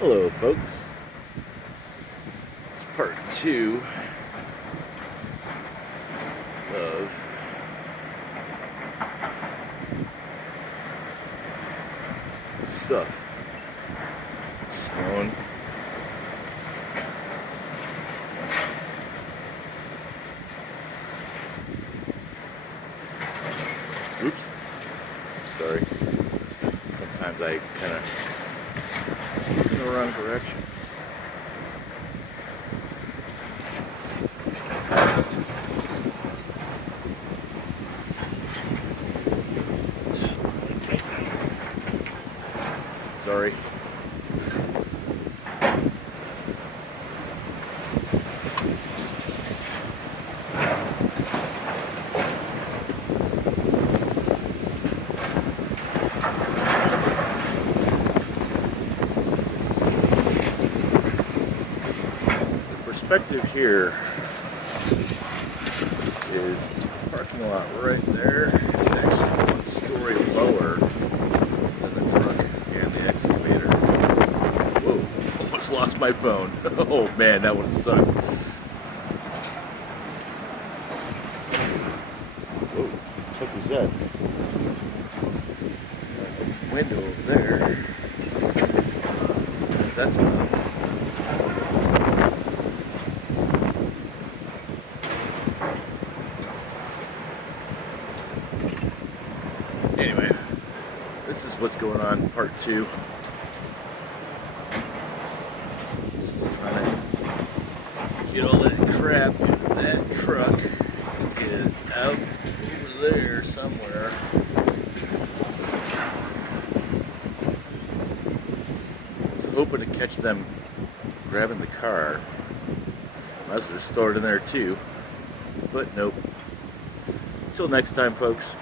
Hello, folks. It's part two of stuff. Snowing. Oops. Sorry. Sometimes I kind of look in the wrong direction. Sorry. Perspective here is the parking lot right there. It's actually one story lower than the truck and the excavator. Whoa, almost lost my phone. Oh man, that would have sucked. Whoa, what was that? Window over there. That's about. Anyway, this is what's going on in part two. Still trying to get all that crap into that truck to get it out over there somewhere. I was hoping to catch them grabbing the car. Might as well just throw it in there too. But nope. Until next time, folks.